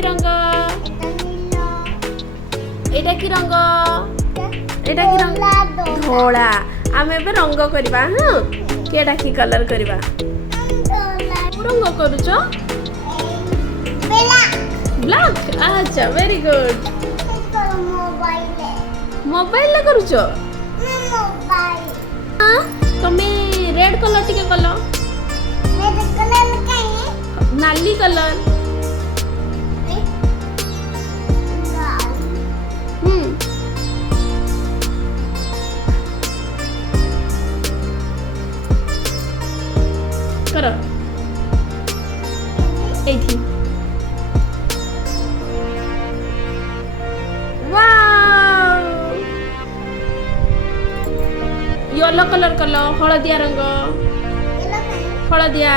कि रंग एटा कि रंग एटा कि रंग धोला आमे बे रंग करबा हां केडा की कलर करबा रंग करूचो ब्लैक अच्छा वेरी गुड मोबाइल ले करूचो हां तमे रेड कलर टिके कलो नाली कलर करो एठी वाव येलो कलर कलो हळदिया रंग हळदिया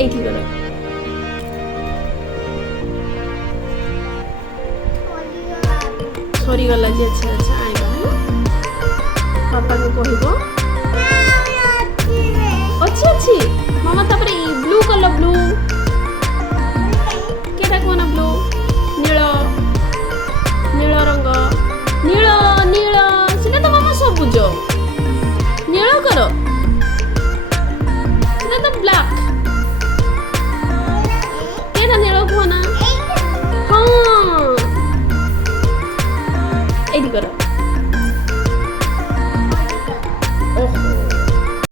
एठी करो सरी गला जे अच्छा अच्छा आइबा पापा को कहबो